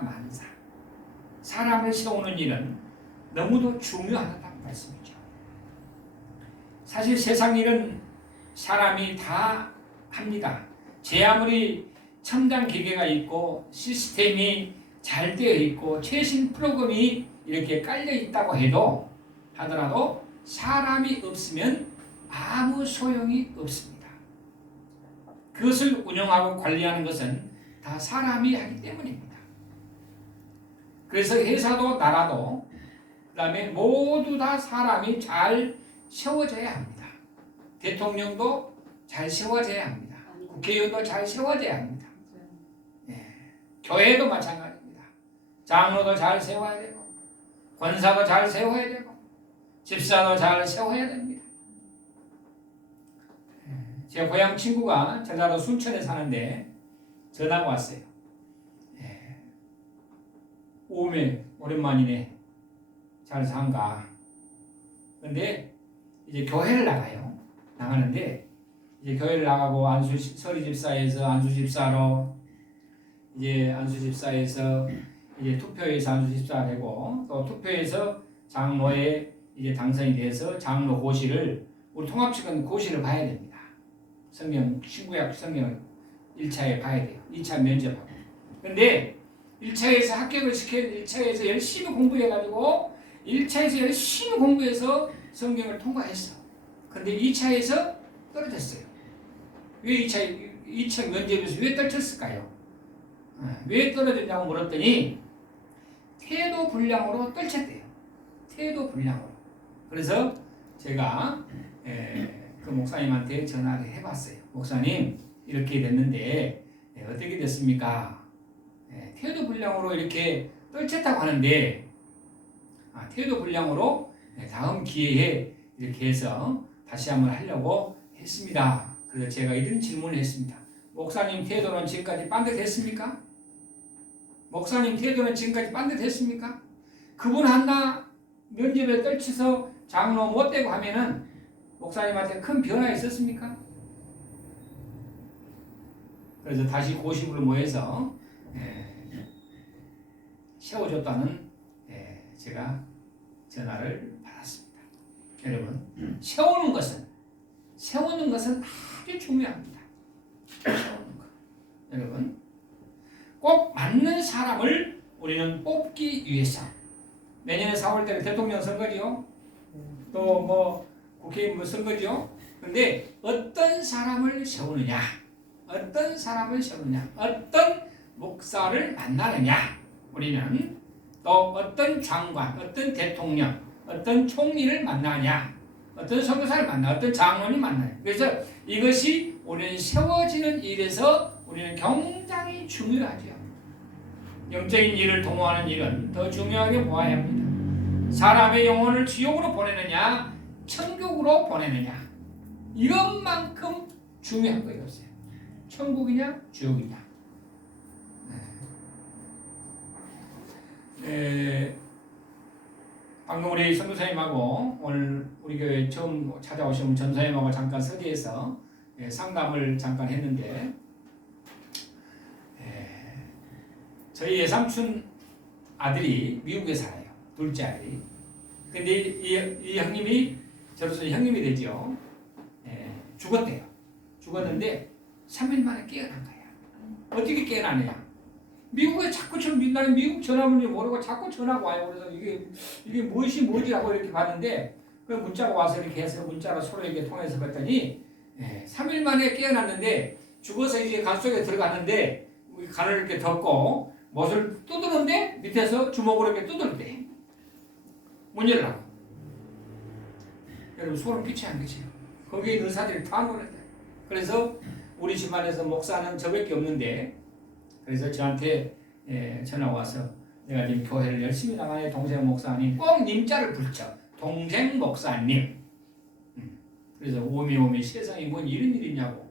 만사. 사람을 세우는 일은 너무도 중요하다는 말씀이죠. 사실 세상 일은 사람이 다 합니다. 제 아무리 첨단 기계가 있고 시스템이 잘 되어 있고 최신 프로그램이 이렇게 깔려 있다고 하더라도 사람이 없으면 아무 소용이 없습니다. 그것을 운영하고 관리하는 것은 다 사람이 하기 때문입니다. 그래서 회사도 나라도 그 다음에 모두 다 사람이 잘 세워져야 합니다. 대통령도 잘 세워져야 합니다. 국회의원도 잘 세워져야 합니다. 교회도 마찬가지입니다. 장로도 잘 세워야 되고 권사도 잘 세워야 되고 집사도 잘 세워야 됩니다. 제 고향 친구가 전라도 순천에 사는데 전화가 왔어요. 오메 오랜만이네. 잘 산가. 근데 이제 교회를 나가는데 이제 교회를 나가고 서리집사에서 안수집사로 이제 안수집사에서 이제 투표에서 안수집사가 되고 또 투표에서 장로에 이제 당선이 돼서 장로 고시를 우리 통합측은 고시를 봐야 됩니다. 성경 신구약 성경을 1차에 봐야 돼요. 2차 면접하고. 근데 1차에서 합격을 시켜 1차에서 열심히 공부해가지고 1차에서 열심히 공부해서 성경을 통과했어. 근데 2차에서 떨어졌어요. 왜 2차 면접에서 왜 떨어졌을까요? 왜 떨어졌냐고 물었더니 태도 불량으로 떨쳤대요. 태도 불량으로. 그래서 제가 그 목사님한테 전화를 해봤어요. 목사님 이렇게 됐는데 어떻게 됐습니까? 태도 불량으로 이렇게 떨쳤다고 하는데 태도 불량으로 다음 기회에 이렇게 해서 다시 한번 하려고 했습니다. 그래서 제가 이런 질문을 했습니다. 목사님 태도는 지금까지 반듯했습니까? 목사님 태도는 지금까지 반듯했습니까? 그분 하나 면접에 떨쳐서 장로 못 되고 하면은 목사님한테 큰 변화 있었습니까? 그래서 다시 고시부를 모여서 세워줬다는 제가 전화를 받았습니다. 여러분, 세우는 것은 아주 중요합니다. 세우는 것. 여러분, 꼭 맞는 사람을 우리는 뽑기 위해서 내년에 4월달에 대통령 선거지요. 또 뭐 국회의원 선거지요. 근데 어떤 사람을 세우느냐, 어떤 목사를 만나느냐, 우리는 또 어떤 장관, 어떤 대통령, 어떤 총리를 만나냐, 어떤 선교사를 만나, 어떤 장로를 만나냐. 그래서 이것이 우리는 세워지는 일에서 우리는 굉장히 중요하죠. 영적인 일을 도모하는 일은 더 중요하게 보아야 합니다. 사람의 영혼을 지옥으로 보내느냐, 천국으로 보내느냐, 이것만큼 중요한 것이 없어요. 천국이냐, 지옥이냐. 방금 우리 선교사님하고 오늘 우리 교회 처음 찾아오신 전사님하고 잠깐 서재에서 상담을 잠깐 했는데 저희 예삼촌 아들이 미국에 살아요. 둘째 아들이. 근데 이 형님이 저로서 형님이 되죠. 죽었대요. 죽었는데 3일 만에 깨어난 거야. 어떻게 깨어나느냐? 미국에 자꾸 나는 미국 전화번호 모르고 자꾸 전화가 와요. 그래서 이게 뭐지 하고 이렇게 봤는데 그 문자가 와서 이렇게 해서 문자로 서로 이렇게 통해서 봤더니 3일 만에 깨어났는데 죽어서 이제 간 속에 들어갔는데 간을 이렇게 덮고 못을 두드는데 밑에서 주먹으로 이렇게 두들대. 문 열라고. 여러분 소름 끼쳐요, 안 끼쳐요? 거기에 있는 의사들이 다 놀라요. 그래서 우리 집안에서 목사는 저밖에 없는데 그래서 저한테 전화 와서 내가 지금 교회를 열심히 나가는 동생 목사님 꼭 님자를 붙여. 동생 목사님. 그래서 오미 세상에 뭔 이런 일이냐고.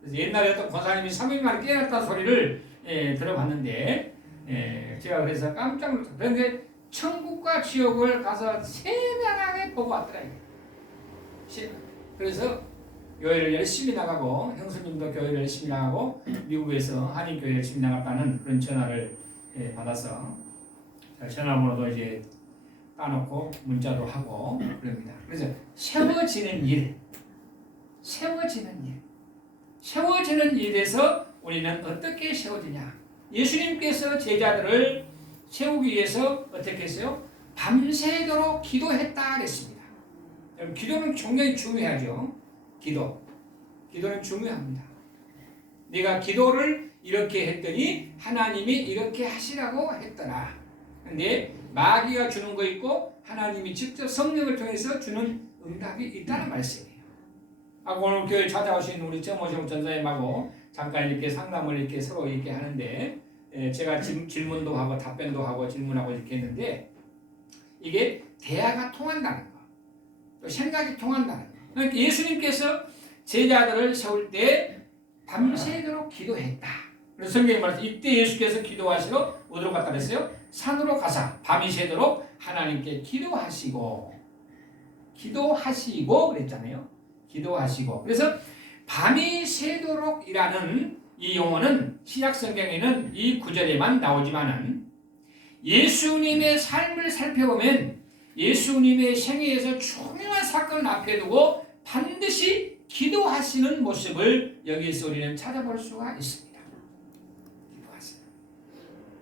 그래서 옛날에 어떤 권사님이 3일 만에 깨어났다는 소리를 들어봤는데 제가 그래서 깜짝 놀랐어요. 그런데 천국과 지옥을 가서 세명하게 보고 왔더라고요. 그래서 교회를 열심히 나가고 형수님도 교회를 열심히 나가고 미국에서 한인교회 열심히 나갔다는 그런 전화를 받아서 전화번호도 이제 따놓고 문자도 하고 그럽니다. 그래서 세워지는 일에서 우리는 어떻게 세워지냐? 예수님께서 제자들을 세우기 위해서 어떻게 했어요? 밤새도록 기도했다 그랬습니다. 기도는 굉장히 중요하죠. 기도는 중요합니다. 내가 기도를 이렇게 했더니 하나님이 이렇게 하시라고 했더라. 근데 마귀가 주는 거 있고 하나님이 직접 성령을 통해서 주는 응답이 있다는 말씀이에요. 오늘 교회 찾아오신 우리 정모시험 전사님하고 잠깐 이렇게 상담을 이렇게 서로 이렇게 하는데 제가 질문도 하고 답변도 하고 질문하고 이렇게 했는데 이게 대화가 통한다는 거, 또 생각이 통한다는 거. 그러니까 예수님께서 제자들을 세울 때 밤새도록 기도했다. 그래서 성경에 말해서 이때 예수께서 기도하시러 어디로 갔다 그랬어요? 산으로 가사 밤이 새도록 하나님께 기도하시고 그랬잖아요. 기도하시고. 그래서 밤이 새도록이라는 이 용어는 신약 성경에는 이 구절에만 나오지만은 예수님의 삶을 살펴보면 예수님의 생애에서 중요한 사건을 앞에 두고 반드시 기도하시는 모습을 여기에서 우리는 찾아볼 수가 있습니다. 기도하시는.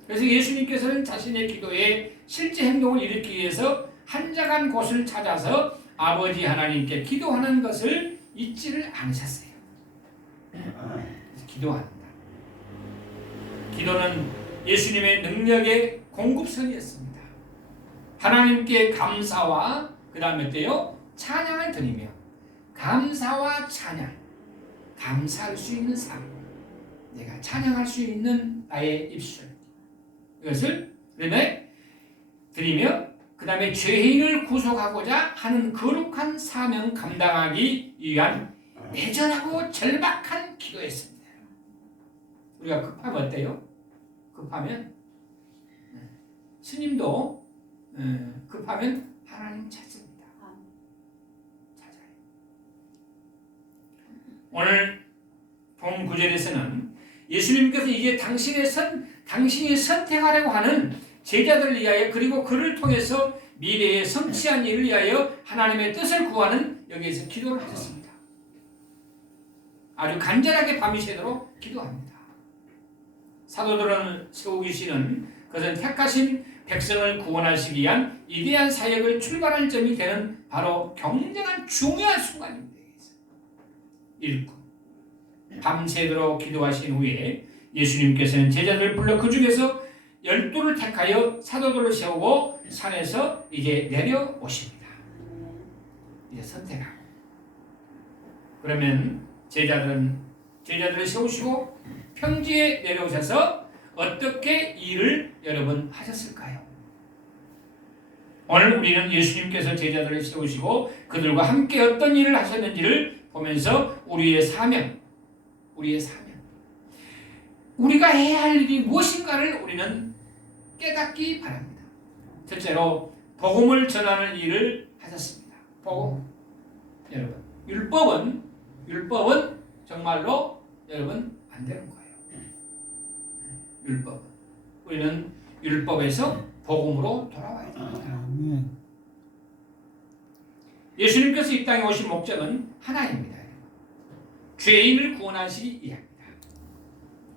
그래서 예수님께서는 자신의 기도에 실제 행동을 일으키기 위해서 한적한 곳을 찾아서 아버지 하나님께 기도하는 것을 잊지를 않으셨어요. 그래서 기도한다. 기도는 예수님의 능력의 공급선이었습니다. 하나님께 감사와 그 다음에 때요 찬양을 드리며 감사와 찬양, 감사할 수 있는 삶, 내가 찬양할 수 있는 나의 입술, 이것을 그다음에 드리며 그 다음에 죄인을 구속하고자 하는 거룩한 사명 감당하기 위한 애절하고 절박한 기도였습니다. 우리가 급하면 어때요? 급하면 스님도 급하면 하나님 찾습니다. 오늘 본 구절에서는 예수님께서 이제 당신이 선택하려고 하는 제자들을 위하여 그리고 그를 통해서 미래에 성취한 일을 위하여 하나님의 뜻을 구하는 여기에서 기도를 하셨습니다. 아주 간절하게 밤이 새도록 기도합니다. 사도들을 세우시는 그것은 택하신 백성을 구원하시기 위한 위대한 사역을 출발할 점이 되는 바로 경쟁한 중요한 순간입니다. 일꾼. 밤새도록 기도하신 후에 예수님께서는 제자들을 불러 그 중에서 12를 택하여 사도들을 세우고 산에서 이제 내려오십니다. 이제 선택하고. 그러면 제자들을 세우시고 평지에 내려오셔서 어떻게 일을 여러분 하셨을까요? 오늘 우리는 예수님께서 제자들을 세우시고 그들과 함께 어떤 일을 하셨는지를 보면서 우리의 사명, 우리가 해야 할 일이 무엇인가를 우리는 깨닫기 바랍니다. 첫째로 복음을 전하는 일을 하셨습니다. 복음. 여러분, 율법은 정말로 여러분 안 되는 거예요. 율법은. 우리는 율법에서 복음으로 돌아와야 됩니다. 예수님께서 이 땅에 오신 목적은 하나입니다. 죄인을 구원하시기 위함입니다.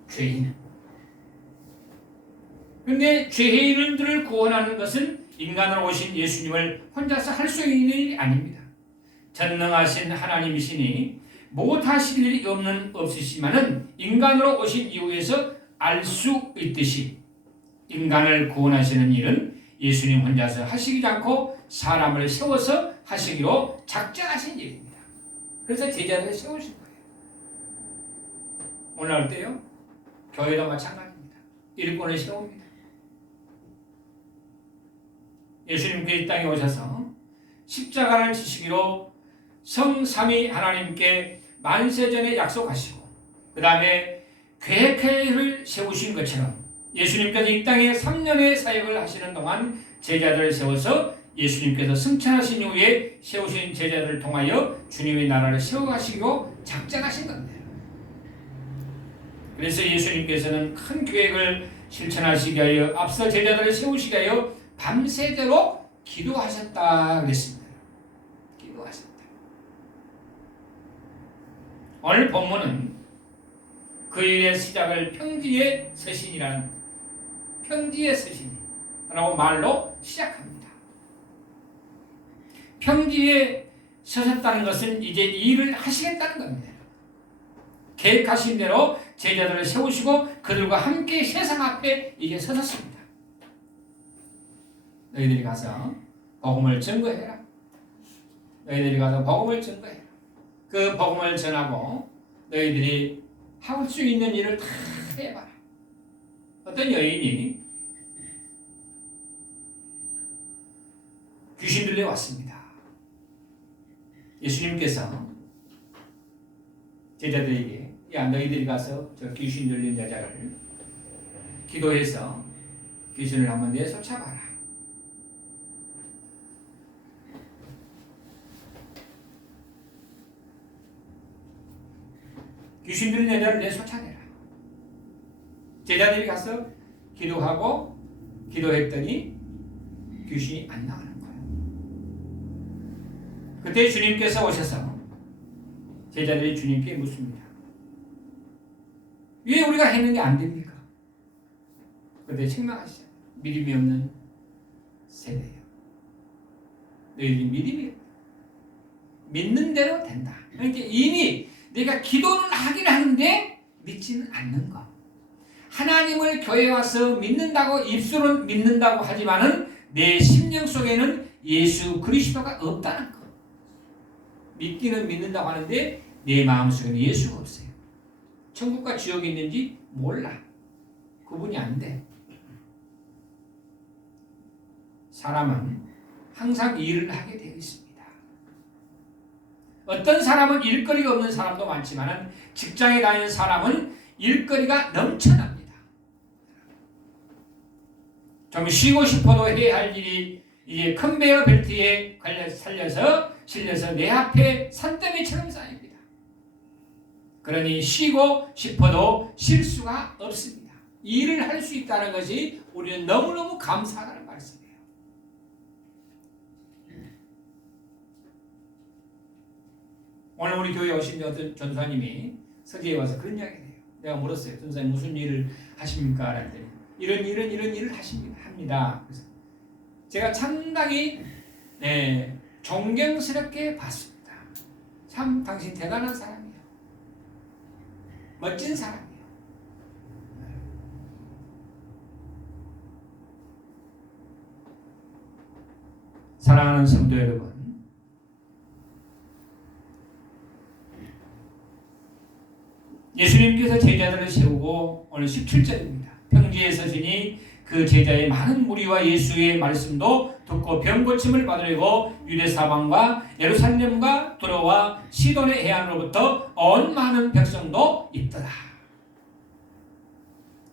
죄인. 그런데 죄인들을 구원하는 것은 인간으로 오신 예수님을 혼자서 할 수 있는 일이 아닙니다. 전능하신 하나님이시니 못하실 일이 없으시지만은 인간으로 오신 이후에서 알 수 있듯이 인간을 구원하시는 일은 예수님 혼자서 하시지 않고 사람을 세워서 하시기로 작정하신 일입니다. 그래서 제자들을 세우신 거예요. 오늘 할 때요, 교회도 마찬가지입니다. 일꾼을 세웁니다. 예수님께 이 땅에 오셔서 십자가를 지시기로 성삼위 하나님께 만세전에 약속하시고 그 다음에 계획회를 세우신 것처럼 예수님께서 이 땅에 3년의 사역을 하시는 동안 제자들을 세워서 예수님께서 승천하신 이후에 세우신 제자들을 통하여 주님의 나라를 세워가시기로 작정하신 겁니다. 그래서 예수님께서는 큰 계획을 실천하시기 위하여 앞서 제자들을 세우시기 위하여 밤새도록 기도하셨다 그랬습니다. 기도하셨다. 오늘 본문은 그 일의 시작을 평지의 서신이라는 평지의 서신이라고 말로 시작합니다. 평지에 서셨다는 것은 이제 일을 하시겠다는 겁니다. 계획하신 대로 제자들을 세우시고 그들과 함께 세상 앞에 이제 서셨습니다. 너희들이 가서 복음을 증거해라. 너희들이 가서 복음을 증거해라. 그 복음을 전하고 너희들이 할 수 있는 일을 다 해봐라. 어떤 여인이 귀신 들려왔습니다. 예수님께서 제자들에게 야 너희들이 가서 저 귀신 들린 여자를 기도해서 귀신을 한번 내쫓아봐라. 귀신 들린 여자를 내쫓아내라. 제자들이 가서 기도하고 기도했더니 귀신이 안 나가는 거예요. 그때 주님께서 오셔서 제자들이 주님께 묻습니다. 왜 우리가 했는 게 안 됩니까? 그때 책망하시죠. 믿음이 없는 세대예요. 너희들이 믿음이 없다. 믿는 대로 된다. 그러니까 이미 내가 기도는 하긴 하는데 믿지는 않는 거. 하나님을 교회에 와서 믿는다고 입술은 믿는다고 하지만은 내 심령 속에는 예수 그리스도가 없다는 거. 믿기는 믿는다고 하는데 내 마음속에는 예수가 없어요. 천국과 지옥이 있는지 몰라. 구분이 안 돼. 사람은 항상 일을 하게 되어 있습니다. 어떤 사람은 일거리가 없는 사람도 많지만 직장에 다니는 사람은 일거리가 넘쳐납니다. 좀 쉬고 싶어도 해야 할 일이 이제 컨베이어 벨트에 실려서 내 앞에 산더미처럼 쌓입니다. 그러니 쉬고 싶어도 쉴 수가 없습니다. 일을 할 수 있다는 것이 우리는 너무너무 감사하다는 말씀이에요. 오늘 우리 교회에 오신 어떤 전사님이 서재에 와서 그런 이야기를 해요. 내가 물었어요. 전사님 무슨 일을 하십니까? 라더니 이런 일을 합니다. 그래서 제가 상당히 존경스럽게 봤습니다. 참 당신 대단한 사람이에요. 멋진 사람이에요. 사랑하는 성도 여러분, 예수님께서 제자들을 세우고 오늘 17절입니다. 평지에 서시니 그 제자의 많은 무리와 예수의 말씀도 듣고 병고침을 받으려고 유대 사방과 예루살렘과 두로와 시돈의 해안으로부터 온 많은 백성도 있더라.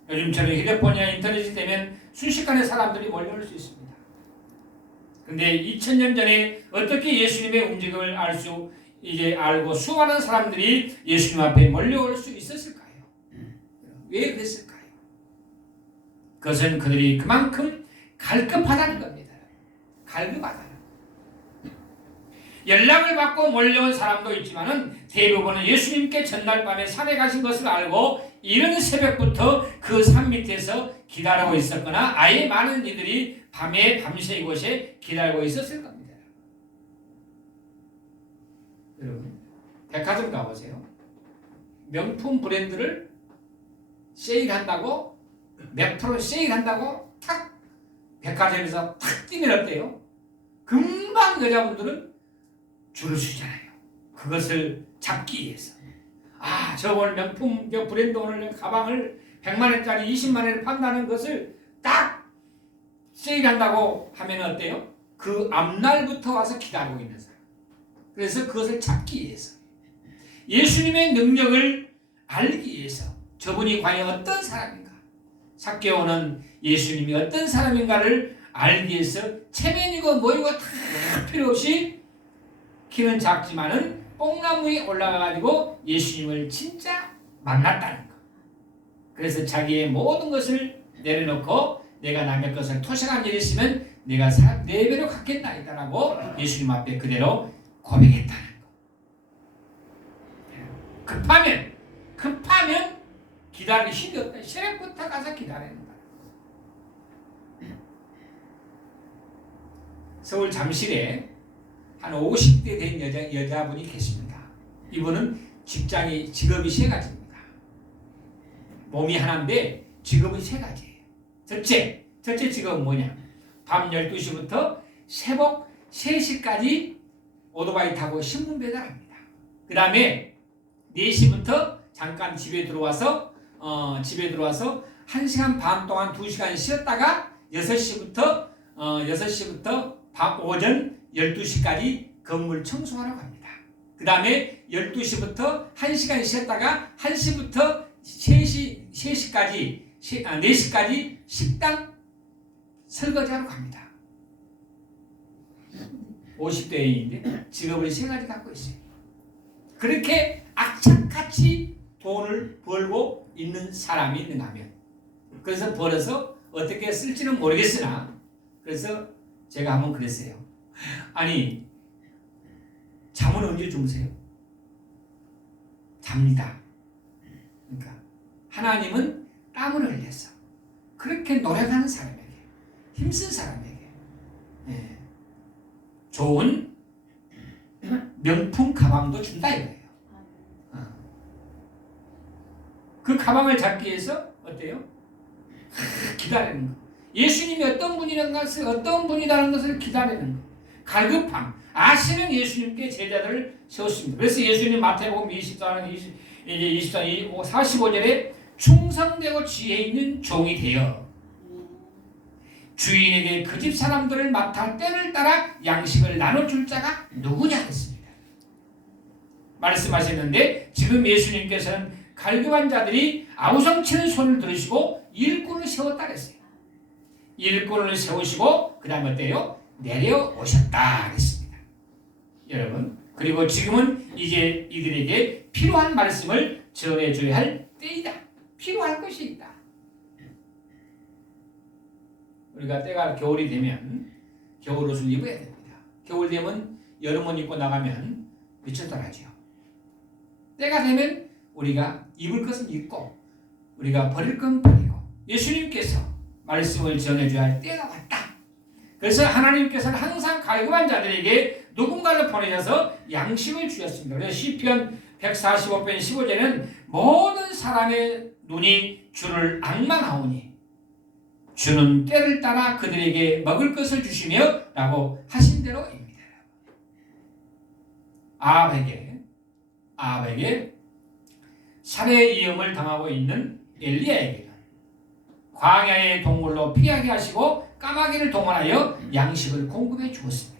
요즘처럼 휴대폰이나 인터넷이 되면 순식간에 사람들이 몰려올 수 있습니다. 근데 2000년 전에 어떻게 예수님의 움직임을 알고 수많은 사람들이 예수님 앞에 몰려올 수 있었을까요? 왜 그랬을까요? 그것은 그들이 그만큼 갈급하다는 겁니다. 갈급하다는. 연락을 받고 몰려온 사람도 있지만은 대부분은 예수님께 전날 밤에 산에 가신 것을 알고 이른 새벽부터 그 산 밑에서 기다리고 있었거나 아예 많은 이들이 밤새 이곳에 기다리고 있었을 겁니다. 여러분, 백화점 가보세요. 명품 브랜드를 세일한다고 몇 프로 세일한다고 탁 백화점에서 탁 뛰면 어때요? 금방 여자분들은 줄을 서잖아요. 그것을 잡기 위해서. 저 오늘 명품 저 브랜드 오늘 가방을 100만 원짜리 20만 원에 판다는 것을 딱 세일한다고 하면 어때요? 그 앞날부터 와서 기다리고 있는 사람. 그래서 그것을 잡기 위해서. 예수님의 능력을 알기 위해서. 저분이 과연 어떤 사람인가? 삭개오는 예수님이 어떤 사람인가를 알기 위해서 체면이고 뭐이고 다 필요 없이 키는 작지만은 뽕나무에 올라가가지고 예수님을 진짜 만났다는 것. 그래서 자기의 모든 것을 내려놓고 내가 남의 것을 토색한 일이 있으면 내가 4배로 갚겠나이다라고 예수님 앞에 그대로 고백했다는 거. 급하면 기다릴 힘이 없다. 새벽부터 가서 기다리는 거야. 서울 잠실에 한 50대 된 여자분이 계십니다. 이분은 직업이 3가지입니다. 몸이 하나인데 직업은 3가지예요. 첫째 직업은 뭐냐? 밤 12시부터 새벽 3시까지 오토바이 타고 신문 배달합니다. 그 다음에 4시부터 잠깐 집에 들어와서 1시간 반 동안 2시간 쉬었다가 6시부터 오전 12시까지 건물 청소하러 갑니다. 그 다음에 12시부터 1시간 쉬었다가 1시부터 4시까지 식당 설거지하러 갑니다. 50대인데 직업을 3가지 갖고 있어요. 그렇게 악착같이 돈을 벌고 있는 사람이 있는가 하면, 그래서 벌어서 어떻게 쓸지는 모르겠으나, 그래서 제가 한번 그랬어요. 아니, 잠은 언제 주무세요? 잡니다. 그러니까 하나님은 땀을 흘려서 그렇게 노력하는 사람에게, 힘쓴 사람에게 좋은 명품 가방도 준다 이거예요. 그 가방을 잡기 위해서 어때요? 기다리는 거. 예수님이 어떤 분이라는 것을 기다리는 거. 갈급함. 아시는 예수님께 제자들을 세웠습니다. 그래서 예수님 마태복음 45절에 충성되고 지혜 있는 종이 되어 주인에게 그 집 사람들을 맡아 때를 따라 양식을 나눠줄 자가 누구냐 했습니다. 말씀하셨는데 지금 예수님께서는 갈급한 자들이 아우성치는 손을 들으시고 일꾼을 세웠다 그랬어요. 일꾼을 세우시고 그 다음에 어때요? 내려오셨다 그랬습니다. 여러분, 그리고 지금은 이제 이들에게 필요한 말씀을 전해줘야 할 때이다. 필요할 것이 있다. 우리가 때가 겨울이 되면 겨울옷을 입어야 됩니다. 겨울 되면 여름옷 입고 나가면 미쳤더라지요. 때가 되면 우리가 입을 것은 입고 우리가 버릴 건 버리고 예수님께서 말씀을 전해줘야 할 때가 왔다. 그래서 하나님께서는 항상 갈급한 자들에게 누군가를 보내셔서 양식을 주셨습니다. 그래서 시편 145편 15절에는 모든 사람의 눈이 주를 앙망하오니 주는 때를 따라 그들에게 먹을 것을 주시며 라고 하신 대로입니다. 아합에게 살해 위험을 당하고 있는 엘리야에게는 광야의 동굴로 피하게 하시고 까마귀를 동원하여 양식을 공급해 주었습니다.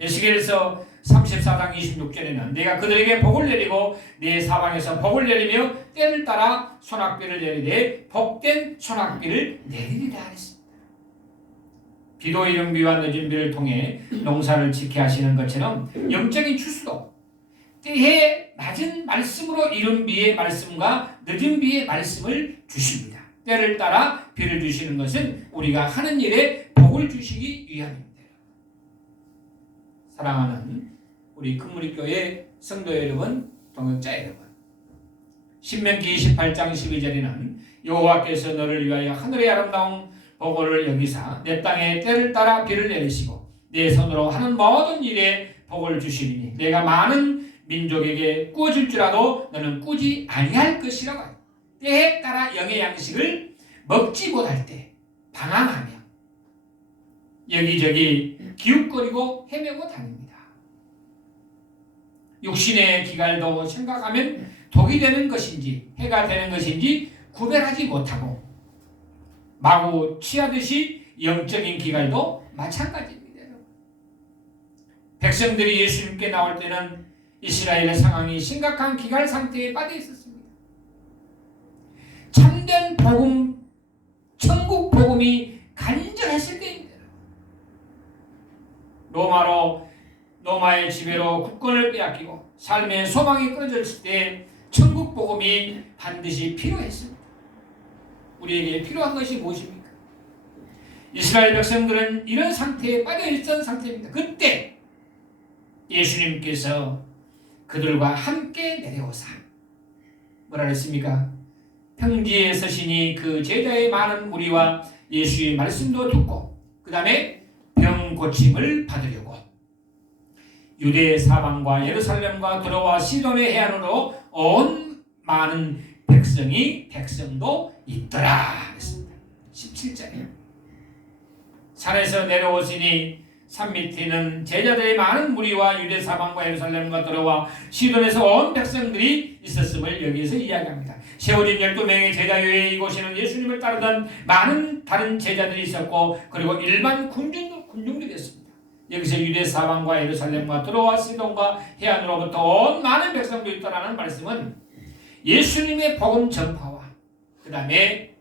에스겔서 34장 26절에는 내가 그들에게 복을 내리고 내 사방에서 복을 내리며 때를 따라 소낙비를 내리되 복된 소낙비를 내리리라 하였습니다. 비도 이른 비와 늦은 비를 통해 농사를 지게 하시는 것처럼 영적인 추수도 때에 낮은 말씀으로 이른 비의 말씀과 늦은 비의 말씀을 주십니다. 때를 따라 비를 주시는 것은 우리가 하는 일에 복을 주시기 위함입니다. 사랑하는 우리 금무리교회 성도 여러분, 동역자 여러분, 신명기 28장 12절에는 여호와께서 너를 위하여 하늘의 아름다운 복을 여기사 내 땅에 때를 따라 비를 내리시고 내 손으로 하는 모든 일에 복을 주시리니 내가 많은 민족에게 꾸어줄지라도 너는 꾸지 아니할 것이라고 하요. 때에 따라 영의 양식을 먹지 못할 때 방황하며 여기저기 기웃거리고 헤매고 다닙니다. 육신의 기갈도 생각하면 독이 되는 것인지 해가 되는 것인지 구별하지 못하고 마구 취하듯이 영적인 기갈도 마찬가지입니다. 백성들이 예수님께 나올 때는 이스라엘의 상황이 심각한 기갈 상태에 빠져 있었습니다. 참된 복음, 천국 복음이 간절했을 때입니다. 로마의 지배로 국권을 빼앗기고 삶의 소망이 끊어졌을 때 천국 복음이 반드시 필요했습니다. 우리에게 필요한 것이 무엇입니까? 이스라엘 백성들은 이런 상태에 빠져있던 상태입니다. 그때 예수님께서 그들과 함께 내려오사 뭐라 그랬습니까? 평지에 서시니 그 제자의 많은 무리와 예수의 말씀도 듣고 그 다음에 병 고침을 받으려고 유대 사방과 예루살렘과 들어와 시돈의 해안으로 온 많은 백성도 있더라 했습니다. 17절에 산에서 내려오시니 산 밑에는 제자들의 많은 무리와 유대 사방과 예루살렘과 들어와 시돈에서 온 백성들이 있었음을 여기에서 이야기합니다. 세워진 12명의 제자 외에 이곳에는 예수님을 따르던 많은 다른 제자들이 있었고 그리고 일반 군중들이 있었습니다. 여기서 유대 사방과 예루살렘과 들어와 시돈과 해안으로부터 온 많은 백성들이 있다라는 말씀은 예수님의 복음 전파와 그 다음에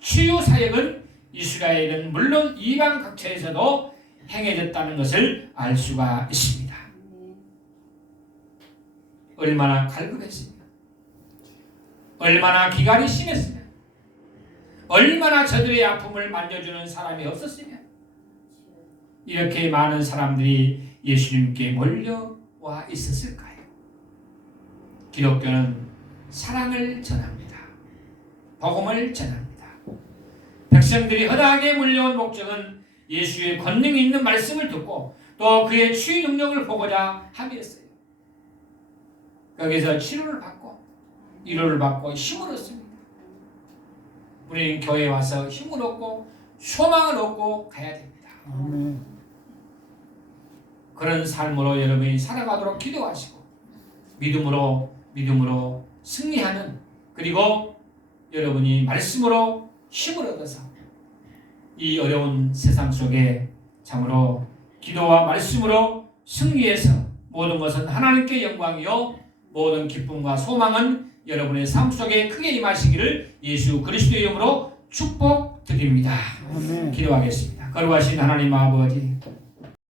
치유 사역은 이스라엘은 물론 이방 각처에서도 행해졌다는 것을 알 수가 있습니다. 얼마나 갈급했습니까? 얼마나 기갈이 심했으면, 얼마나 저들의 아픔을 만져주는 사람이 없었으면 이렇게 많은 사람들이 예수님께 몰려와 있었을까요? 기독교는 사랑을 전합니다. 복음을 전합니다. 백성들이 허다하게 몰려온 목적은 예수의 권능이 있는 말씀을 듣고 또 그의 치유 능력을 보고자 함이었어요. 거기서 치료를 받고 위로를 받고 힘을 얻습니다. 우리는 교회에 와서 힘을 얻고 소망을 얻고 가야 됩니다. 그런 삶으로 여러분이 살아가도록 기도하시고 믿음으로 승리하는 그리고 여러분이 말씀으로 힘을 얻어서 이 어려운 세상 속에 참으로 기도와 말씀으로 승리해서 모든 것은 하나님께 영광이요 모든 기쁨과 소망은 여러분의 삶 속에 크게 임하시기를 예수 그리스도의 이름으로 축복드립니다. 기도하겠습니다. 거룩하신 하나님 아버지